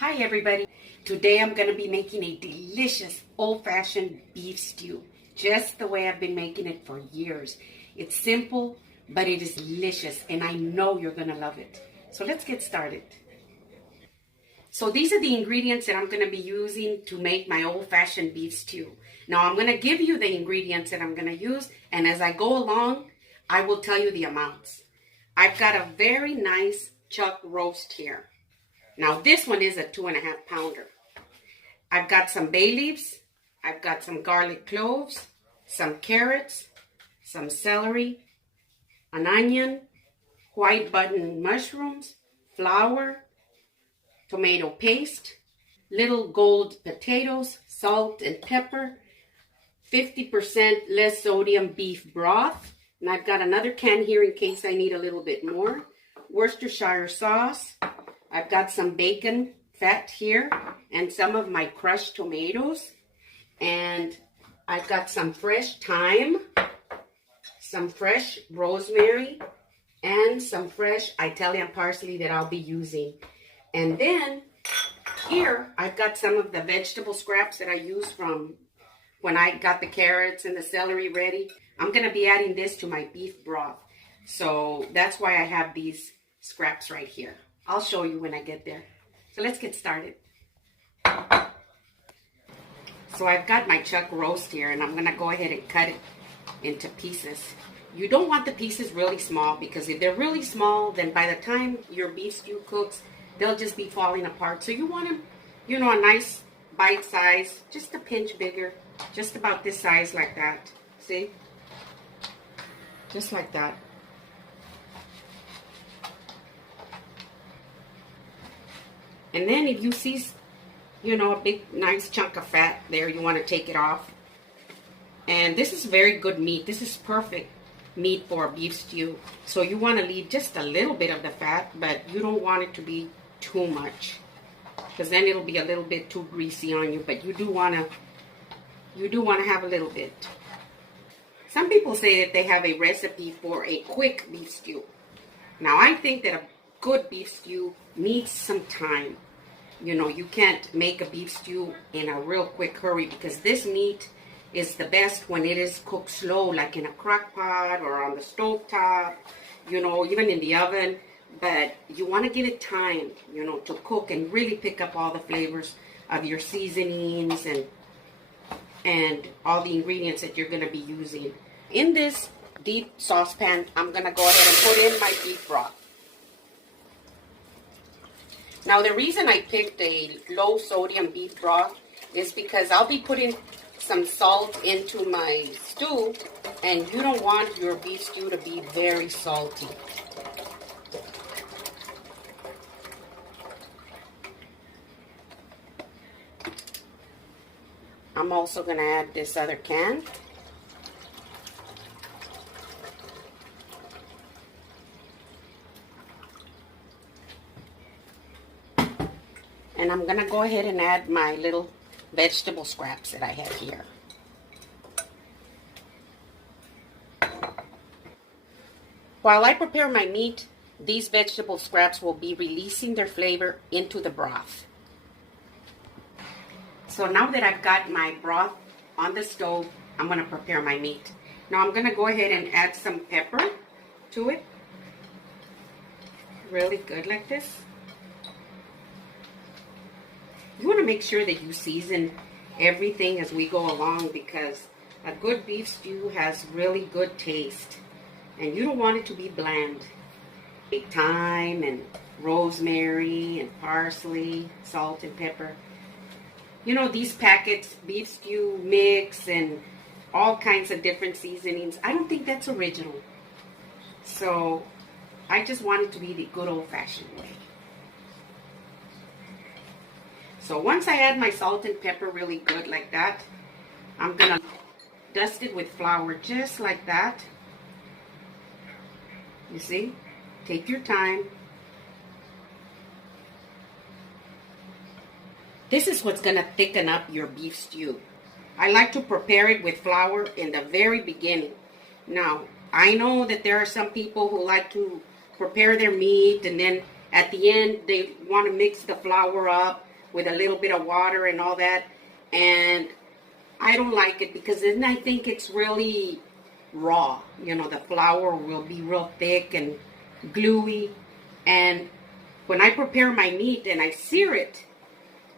Hi everybody. Today I'm going to be making a delicious old-fashioned beef stew, just the way I've been making it for years. It's simple, but it is delicious, and I know you're going to love it. So let's get started. So these are the ingredients that I'm going to be using to make my old-fashioned beef stew. Now I'm going to give you the ingredients that I'm going to use, and as I go along, I will tell you the amounts. I've got a very nice chuck roast here. Now this one is a 2.5 pounder. I've got some bay leaves, I've got some garlic cloves, some carrots, some celery, an onion, white button mushrooms, flour, tomato paste, little gold potatoes, salt and pepper, 50% less sodium beef broth, and I've got another can here in case I need a little bit more, Worcestershire sauce. I've got some bacon fat here and some of my crushed tomatoes, and I've got some fresh thyme, some fresh rosemary, and some fresh Italian parsley that I'll be using. And then here I've got some of the vegetable scraps that I used from when I got the carrots and the celery ready. I'm going to be adding this to my beef broth, so that's why I have these scraps right here. I'll show you when I get there. So let's get started. So I've got my chuck roast here, and I'm going to go ahead and cut it into pieces. You don't want the pieces really small, because if they're really small, then by the time your beef stew cooks, they'll just be falling apart. So you want them, you know, a nice bite size, just a pinch bigger, just about this size like that. See? Just like that. And then if you see, you know, a big nice chunk of fat there, you want to take it off. And this is very good meat. This is perfect meat for a beef stew. So you want to leave just a little bit of the fat, but you don't want it to be too much, because then it'll be a little bit too greasy on you. But you do want to have a little bit. Some people say that they have a recipe for a quick beef stew. Now I think that a good beef stew needs some time. You know, you can't make a beef stew in a real quick hurry, because this meat is the best when it is cooked slow, like in a crock pot or on the stove top, you know, even in the oven. But you want to give it time, you know, to cook and really pick up all the flavors of your seasonings and all the ingredients that you're going to be using. In this deep saucepan, I'm going to go ahead and put in my beef broth. Now the reason I picked a low sodium beef broth is because I'll be putting some salt into my stew, and you don't want your beef stew to be very salty. I'm also going to add this other can. And I'm going to go ahead and add my little vegetable scraps that I have here. While I prepare my meat, these vegetable scraps will be releasing their flavor into the broth. So now that I've got my broth on the stove, I'm going to prepare my meat. Now I'm going to go ahead and add some pepper to it. Really good like this. You want to make sure that you season everything as we go along, because a good beef stew has really good taste, and you don't want it to be bland. Thyme and rosemary and parsley, salt and pepper. You know, these packets, beef stew mix and all kinds of different seasonings, I don't think that's original. So I just want it to be the good old-fashioned way. So once I add my salt and pepper really good like that, I'm going to dust it with flour just like that. You see? Take your time. This is what's going to thicken up your beef stew. I like to prepare it with flour in the very beginning. Now, I know that there are some people who like to prepare their meat and then at the end they want to mix the flour up. with a little bit of water and all that. And I don't like it because then I think it's really raw. You know, the flour will be real thick and gluey. And when I prepare my meat and I sear it,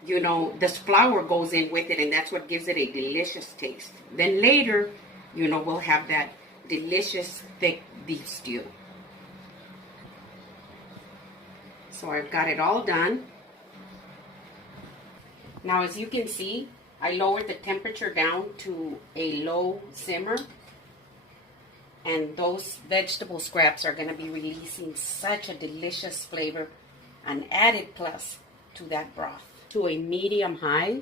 you know, this flour goes in with it, and that's what gives it a delicious taste. Then later, you know, we'll have that delicious thick beef stew. So I've got it all done. Now, as you can see, I lowered the temperature down to a low simmer, and those vegetable scraps are going to be releasing such a delicious flavor, an added plus to that broth. To a medium high,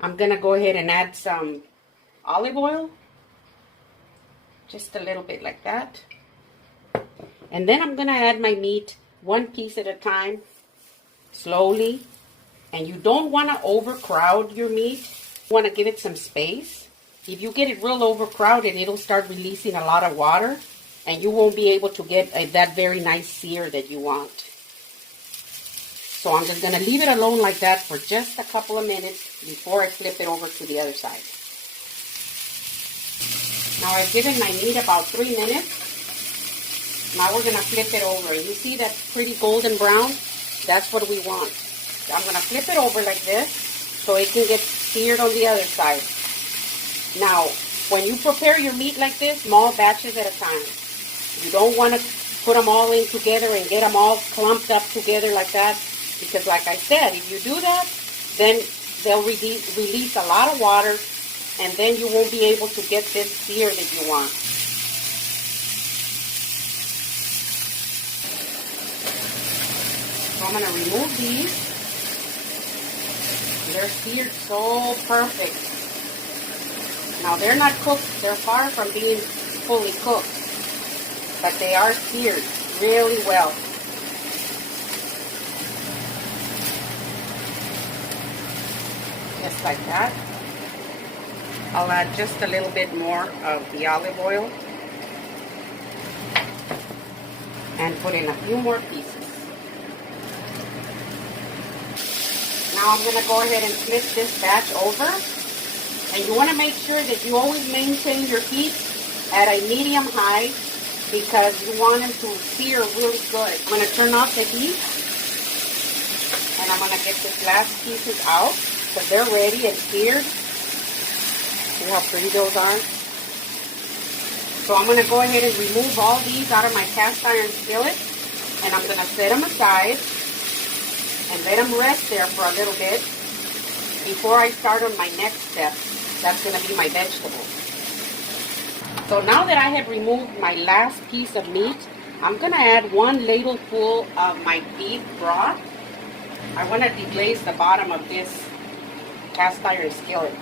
I'm going to go ahead and add some olive oil, just a little bit like that. And then I'm going to add my meat one piece at a time, slowly. And you don't want to overcrowd your meat. You want to give it some space. If you get it real overcrowded, it'll start releasing a lot of water, and you won't be able to get that very nice sear that you want. So I'm just going to leave it alone like that for just a couple of minutes before I flip it over to the other side. Now I've given my meat about 3 minutes. Now we're going to flip it over. And you see that pretty golden brown? That's what we want. I'm going to flip it over like this so it can get seared on the other side. Now, when you prepare your meat like this, small batches at a time. You don't want to put them all in together and get them all clumped up together like that, because like I said, if you do that, then they'll release a lot of water, and then you won't be able to get this sear that you want. So I'm going to remove these. They're seared so perfect. Now they're not cooked, they're far from being fully cooked, but they are seared really well. Just like that. I'll add just a little bit more of the olive oil and put in a few more pieces. Now I'm going to go ahead and flip this batch over. And you want to make sure that you always maintain your heat at a medium high, because you want them to sear really good. I'm going to turn off the heat, and I'm going to get these last pieces out because they're ready and seared. See how pretty those are? So I'm going to go ahead and remove all these out of my cast iron skillet, and I'm going to set them aside and let them rest there for a little bit before I start on my next step. That's going to be my vegetables. So now that I have removed my last piece of meat, I'm going to add 1 ladleful of my beef broth. I want to deglaze the bottom of this cast iron skillet.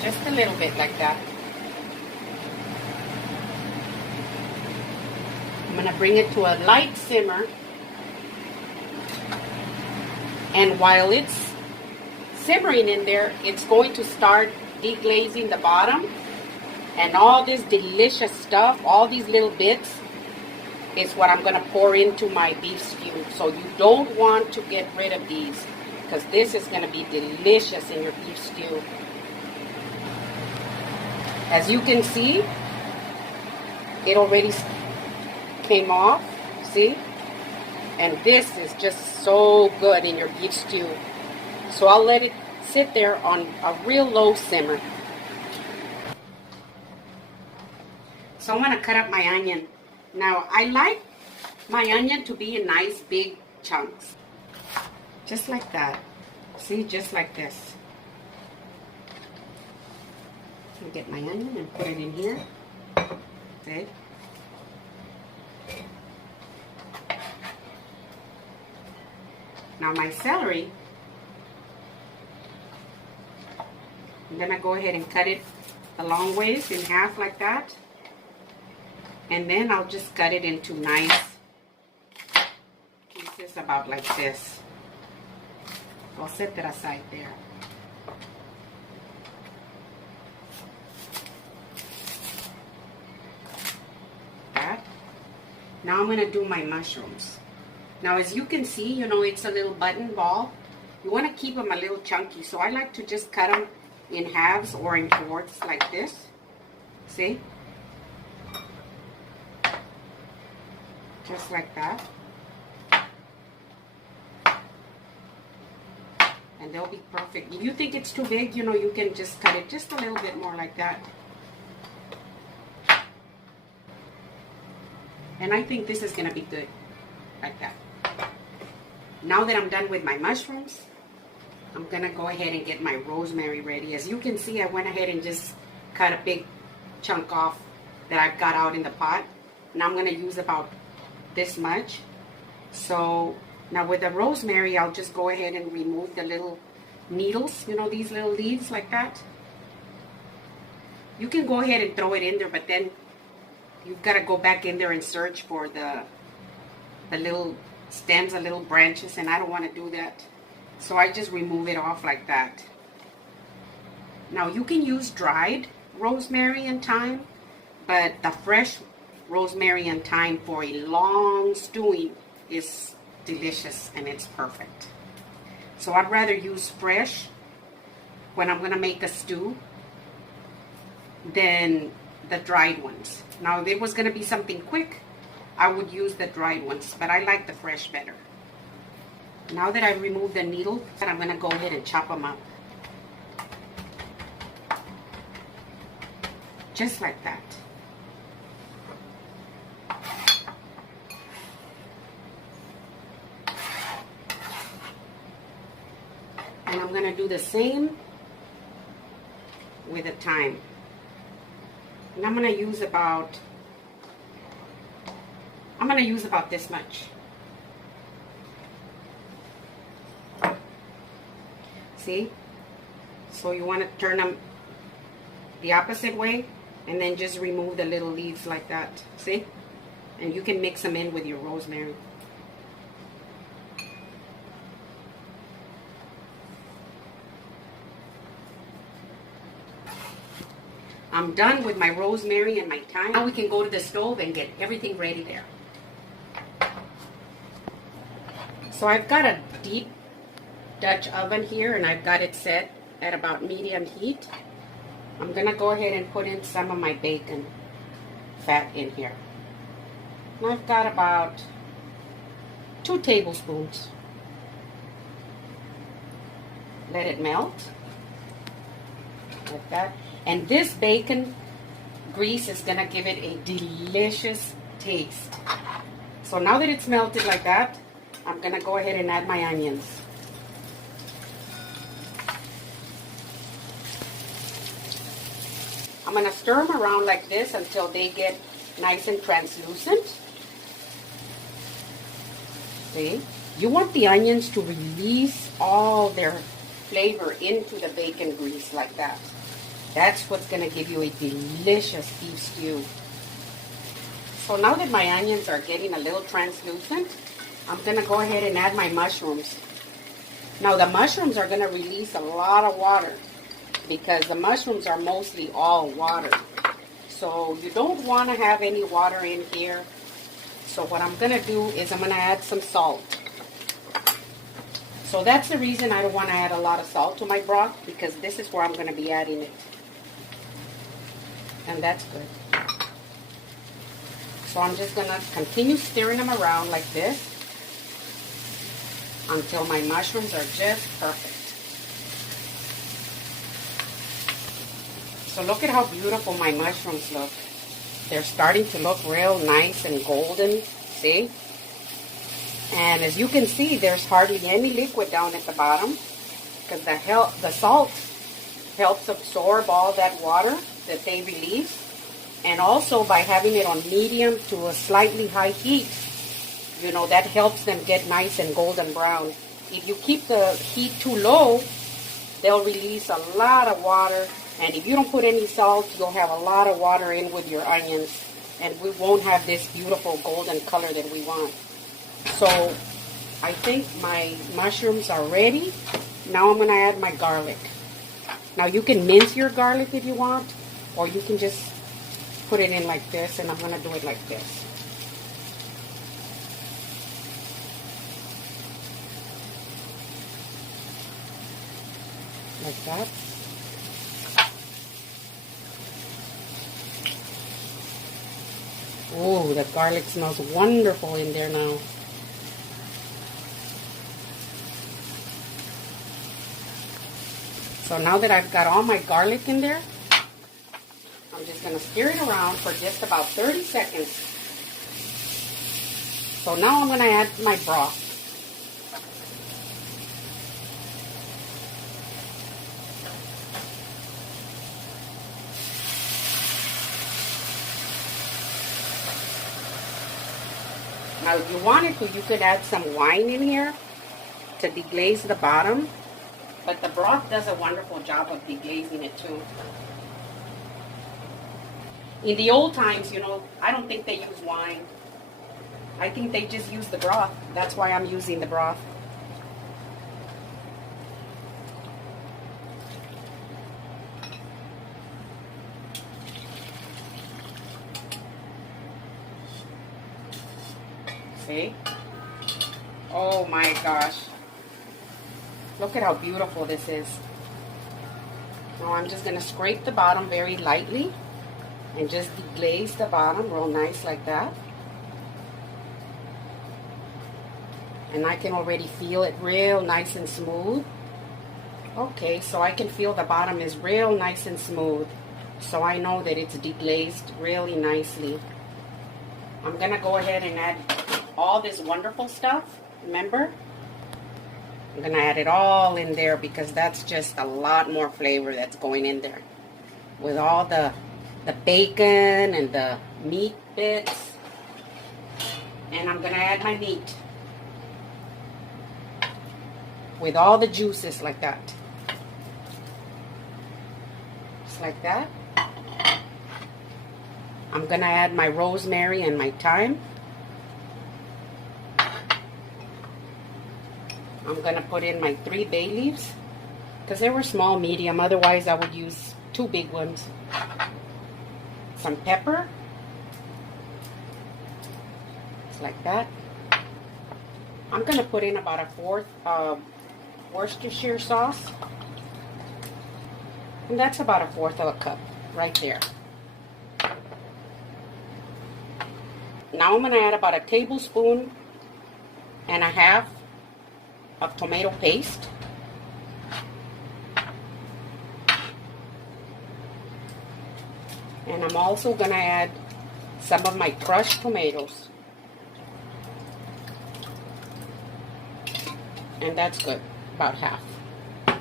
Just a little bit like that. I'm going to bring it to a light simmer. And while it's simmering in there, it's going to start deglazing the bottom. And all this delicious stuff, all these little bits, is what I'm going to pour into my beef stew. So you don't want to get rid of these, because this is going to be delicious in your beef stew. As you can see, it already came off, see? And this is just so good in your beef stew. So I'll let it sit there on a real low simmer. So I'm going to cut up my onion. Now, I like my onion to be in nice big chunks. Just like that. See, just like this. I'll get my onion and put it in here. See? Now my celery, I'm going to go ahead and cut it a long ways in half like that. And then I'll just cut it into nice pieces about like this. I'll set that aside there. That. Now I'm going to do my mushrooms. Now as you can see, you know, it's a little button ball. You want to keep them a little chunky. So I like to just cut them in halves or in fourths like this. See? Just like that. And they'll be perfect. If you think it's too big, you know, you can just cut it just a little bit more like that. And I think this is going to be good. Like that. Now that I'm done with my mushrooms, I'm going to go ahead and get my rosemary ready. As you can see, I went ahead and just cut a big chunk off that I've got out in the pot. Now I'm going to use about this much. So now with the rosemary, I'll just go ahead and remove the little needles, you know, these little leaves like that. You can go ahead and throw it in there, but then you've got to go back in there and search for the little stems, the little branches, and I don't want to do that. So I just remove it off like that. Now you can use dried rosemary and thyme, but the fresh rosemary and thyme for a long stewing is delicious and it's perfect. So I'd rather use fresh when I'm going to make a stew than the dried ones. Now if it was going to be something quick, I would use the dried ones, but I like the fresh better. Now that I've removed the needle, I'm going to go ahead and chop them up. Just like that. And I'm going to do the same with the thyme. And I'm going to use about this much. See? So you want to turn them the opposite way and then just remove the little leaves like that. See? And you can mix them in with your rosemary. I'm done with my rosemary and my thyme. Now we can go to the stove and get everything ready there. So I've got a deep Dutch oven here and I've got it set at about medium heat. I'm going to go ahead and put in some of my bacon fat in here. And I've got about 2 tablespoons. Let it melt. Like that. And this bacon grease is going to give it a delicious taste. So now that it's melted like that, I'm going to go ahead and add my onions. I'm going to stir them around like this until they get nice and translucent. See? You want the onions to release all their flavor into the bacon grease like that. That's what's going to give you a delicious beef stew. So now that my onions are getting a little translucent, I'm going to go ahead and add my mushrooms. Now the mushrooms are going to release a lot of water because the mushrooms are mostly all water. So you don't want to have any water in here. So what I'm going to do is I'm going to add some salt. So that's the reason I don't want to add a lot of salt to my broth, because this is where I'm going to be adding it. And that's good. So I'm just going to continue stirring them around like this until my mushrooms are just perfect. So look at how beautiful my mushrooms look. They're starting to look real nice and golden, see? And as you can see, there's hardly any liquid down at the bottom because the salt helps absorb all that water that they release. And also by having it on medium to a slightly high heat, you know, that helps them get nice and golden brown. If you keep the heat too low, they'll release a lot of water. And if you don't put any salt, you'll have a lot of water in with your onions. And we won't have this beautiful golden color that we want. So I think my mushrooms are ready. Now I'm going to add my garlic. Now you can mince your garlic if you want, or you can just put it in like this, and I'm going to do it like this. like that. Oh, the garlic smells wonderful in there now. So now that I've got all my garlic in there, I'm just going to stir it around for just about 30 seconds. So now I'm going to add my broth. Now if you wanted to, you could add some wine in here to deglaze the bottom. But the broth does a wonderful job of deglazing it too. In the old times, you know, I don't think they use wine. I think they just use the broth. That's why I'm using the broth. See? Oh my gosh. Look at how beautiful this is. Now I'm just going to scrape the bottom very lightly and just deglaze the bottom real nice like that. And I can already feel it real nice and smooth. Okay, so I can feel the bottom is real nice and smooth. So I know that it's deglazed really nicely. I'm going to go ahead and add all this wonderful stuff. Remember? I'm going to add it all in there because that's just a lot more flavor that's going in there. With all the bacon and the meat bits. And I'm going to add my meat. With all the juices like that. Just like that. I'm going to add my rosemary and my thyme. I'm going to put in my 3 bay leaves. Because they were small, medium. Otherwise, I would use 2 big ones. Some pepper. Just like that. I'm going to put in about 1/4 of Worcestershire sauce. And that's about 1/4 of a cup right there. Now I'm going to add about 1.5 tablespoons of tomato paste. And I'm also going to add some of my crushed tomatoes. And that's good, about half. I'm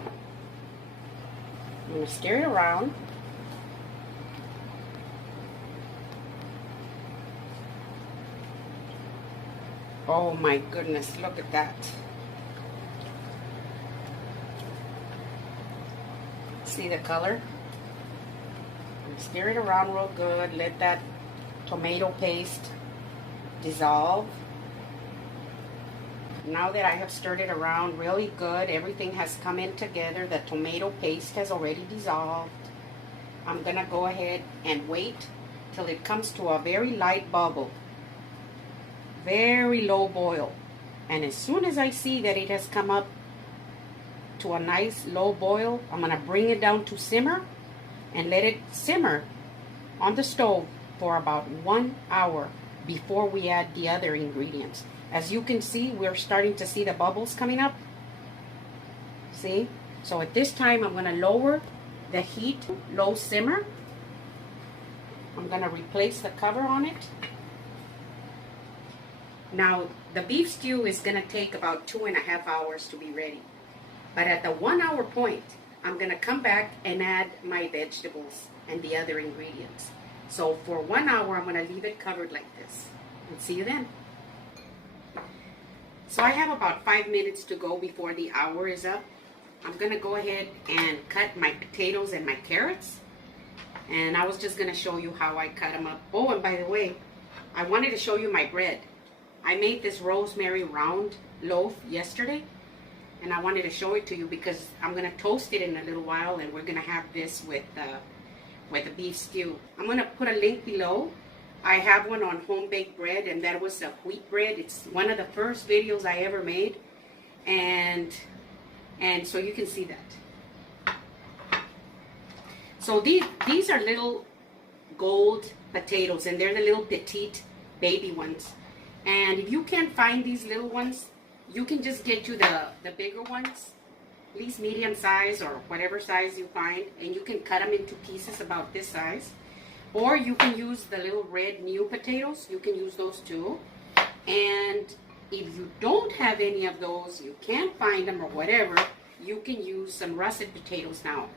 going to stir it around. Oh my goodness, look at that. See the color? Stir it around real good. Let that tomato paste dissolve. Now that I have stirred it around really good, everything has come in together. The tomato paste has already dissolved. I'm going to go ahead and wait till it comes to a very light bubble. Very low boil. And as soon as I see that it has come up to a nice low boil, I'm going to bring it down to simmer and let it simmer on the stove for about 1 hour before we add the other ingredients. As you can see, we're starting to see the bubbles coming up. See? So at this time, I'm going to lower the heat, low simmer. I'm going to replace the cover on it. Now, the beef stew is going to take about 2.5 hours to be ready. But at the 1 hour point, I'm going to come back and add my vegetables and the other ingredients. So for 1 hour, I'm going to leave it covered like this. And see you then. So I have about 5 minutes to go before the hour is up. I'm going to go ahead and cut my potatoes and my carrots. And I was just going to show you how I cut them up. Oh, and by the way, I wanted to show you my bread. I made this rosemary round loaf yesterday. And I wanted to show it to you because I'm going to toast it in a little while. And we're going to have this with the beef stew. I'm going to put a link below. I have one on home baked bread, and that was a wheat bread. It's one of the first videos I ever made, and so you can see that. So these are little gold potatoes, and they're the little petite baby ones. And if you can't find these little ones, you can just get you the bigger ones, at least medium size or whatever size you find, and you can cut them into pieces about this size. Or you can use the little red new potatoes. You can use those too. And if you don't have any of those, you can't find them or whatever, you can use some russet potatoes now.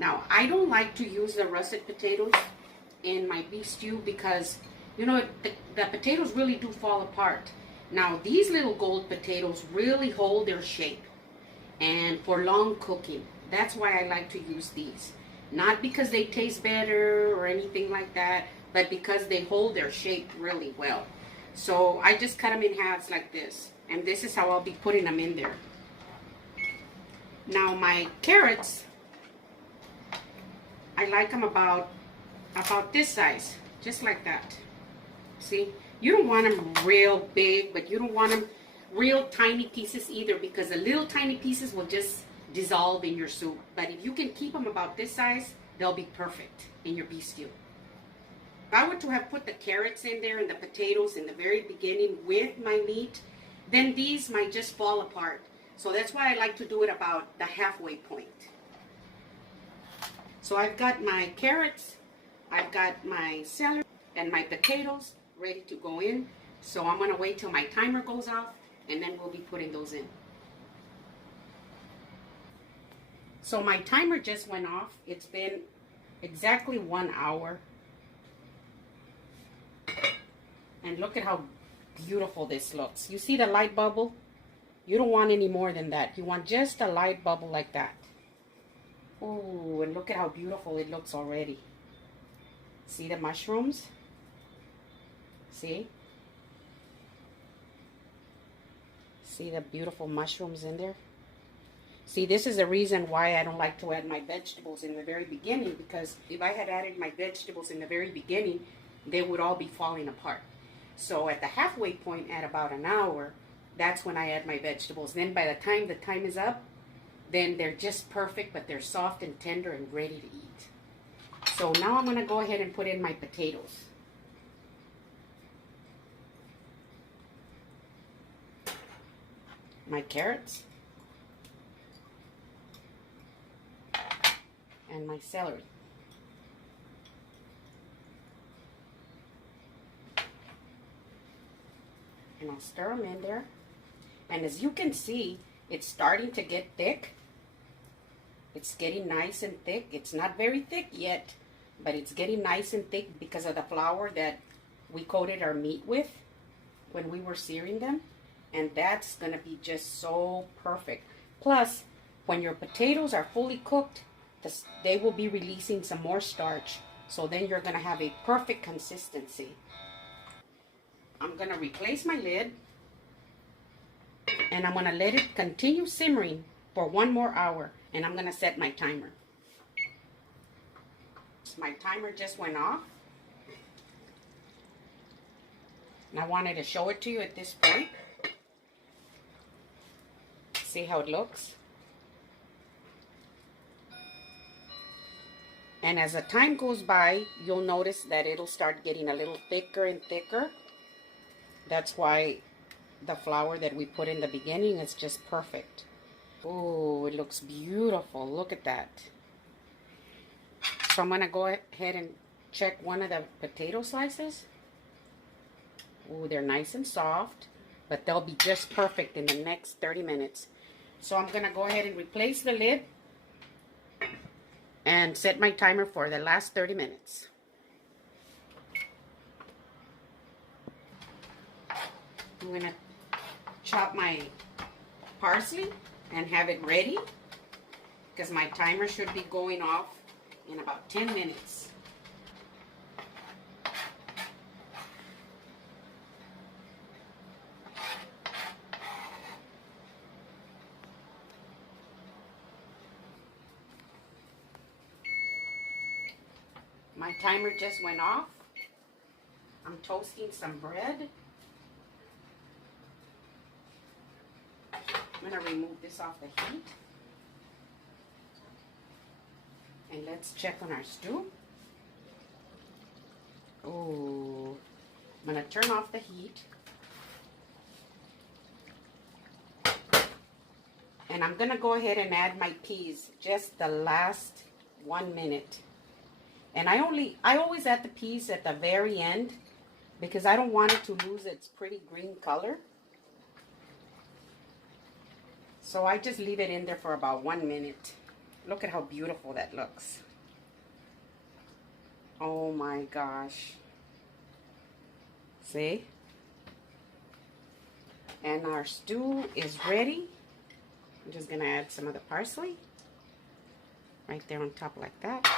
Now, I don't like to use the russet potatoes in my beef stew because, you know, the potatoes really do fall apart. Now, these little gold potatoes really hold their shape, and for long cooking, that's why I like to use these. Not because they taste better or anything like that, but because they hold their shape really well. So I just cut them in halves like this, and this is how I'll be putting them in there. Now my carrots, I like them about this size, just like that. See, you don't want them real big, but you don't want them real tiny pieces either, because the little tiny pieces will just dissolve in your soup. But if you can keep them about this size, they'll be perfect in your beef stew. If I were to have put the carrots in there and the potatoes in the very beginning with my meat, then these might just fall apart. So that's why I like to do it about the halfway point. So I've got my carrots, I've got my celery, and my potatoes ready to go in. So I'm going to wait till my timer goes off, and then we'll be putting those in. So my timer just went off. It's been exactly 1 hour. And look at how beautiful this looks. You see the light bubble? You don't want any more than that. You want just a light bubble like that. Oh, and look at how beautiful it looks already. See the mushrooms? See? See the beautiful mushrooms in there? See, this is the reason why I don't like to add my vegetables in the very beginning, because if I had added my vegetables in the very beginning, they would all be falling apart. So at the halfway point, at about an hour, that's when I add my vegetables. Then by the time the time is up, then they're just perfect, but they're soft and tender and ready to eat. So now I'm going to go ahead and put in my potatoes. My carrots. And my celery. And I'll stir them in there. And as you can see, it's starting to get thick. It's getting nice and thick. It's not very thick yet, but it's getting nice and thick because of the flour that we coated our meat with when we were searing them. And that's going to be just so perfect. Plus, when your potatoes are fully cooked, they will be releasing some more starch. So then you're going to have a perfect consistency. I'm going to replace my lid. And I'm going to let it continue simmering for 1 more hour. And I'm going to set my timer. My timer just went off. And I wanted to show it to you at this point. See how it looks? And as the time goes by, you'll notice that it'll start getting a little thicker and thicker. That's why the flour that we put in the beginning is just perfect. Oh, it looks beautiful. Look at that. So I'm going to go ahead and check one of the potato slices. Oh, they're nice and soft, but they'll be just perfect in the next 30 minutes. So I'm going to go ahead and replace the lid and set my timer for the last 30 minutes. I'm going to chop my parsley and have it ready because my timer should be going off in about 10 minutes. My timer just went off. I'm toasting some bread. I'm going to remove this off the heat. And let's check on our stew. Oh, I'm gonna turn off the heat. And I'm gonna go ahead and add my peas, just the last 1 minute. And I always add the peas at the very end because I don't want it to lose its pretty green color. So I just leave it in there for about 1 minute. Look at how beautiful that looks. Oh my gosh. See? And our stew is ready. I'm just gonna add some of the parsley right there on top like that.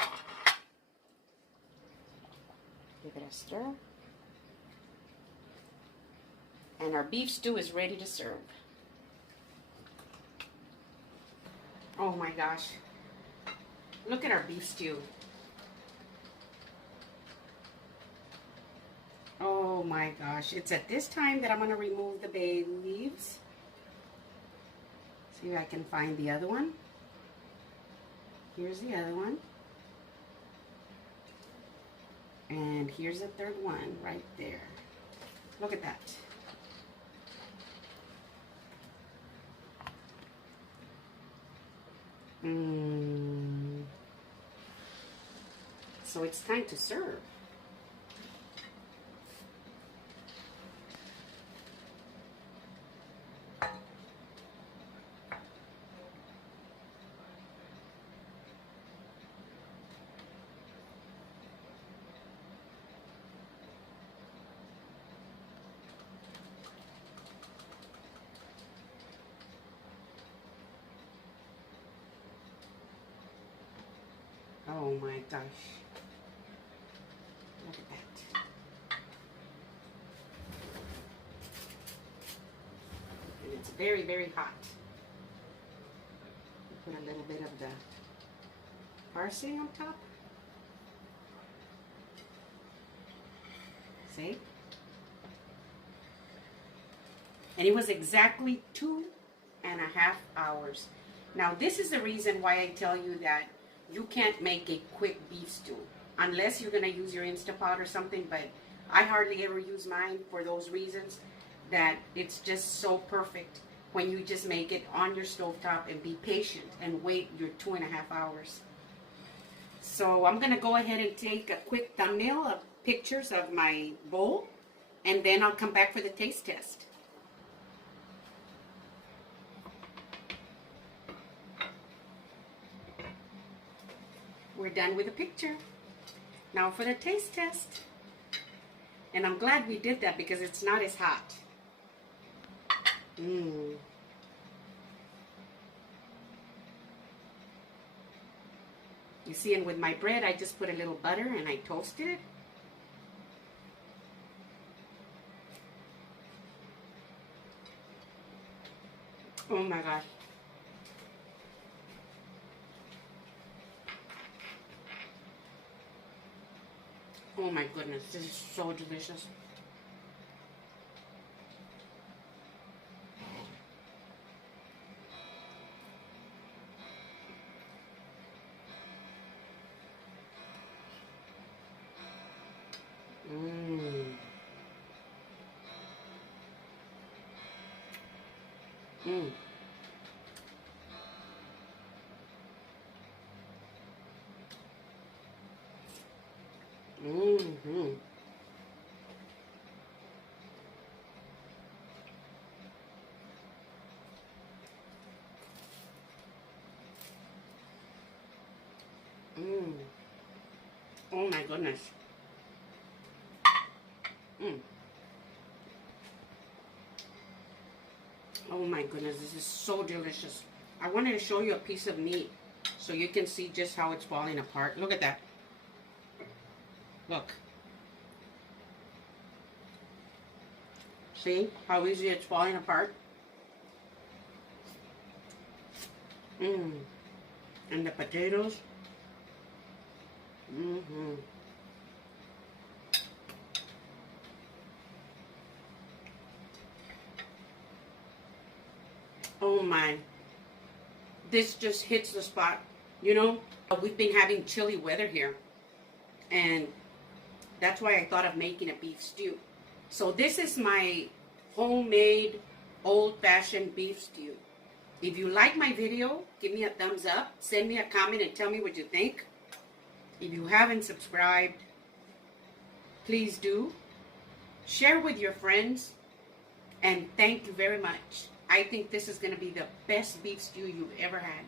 Give it a stir. And our beef stew is ready to serve. Oh my gosh. Look at our beef stew. Oh my gosh. It's at this time that I'm going to remove the bay leaves. See if I can find the other one. Here's the other one. And here's the third one right there. Look at that. So it's time to serve. Oh my gosh. Look at that. And it's very, very hot. Put a little bit of the parsley on top. See? And it was exactly 2.5 hours. Now this is the reason why I tell you that you can't make a quick beef stew unless you're going to use your Instapot or something, but I hardly ever use mine for those reasons, that it's just so perfect when you just make it on your stovetop and be patient and wait your 2.5 hours. So I'm going to go ahead and take a quick thumbnail of pictures of my bowl, and then I'll come back for the taste test. We're done with the picture. Now for the taste test. And I'm glad we did that because it's not as hot. You see, and with my bread, I just put a little butter and I toasted it. Oh my gosh. Oh my goodness, this is so delicious. Oh my goodness. Oh my goodness, this is so delicious. I wanted to show you a piece of meat so you can see just how it's falling apart. Look at that. Look. See how easy it's falling apart? And the potatoes. Oh my. This just hits the spot. You know, we've been having chilly weather here, and that's why I thought of making a beef stew. So this is my homemade old-fashioned beef stew. If you like my video, give me a thumbs up, send me a comment and tell me what you think. If you haven't subscribed, please do. Share with your friends, and thank you very much. I think this is going to be the best beef stew you've ever had.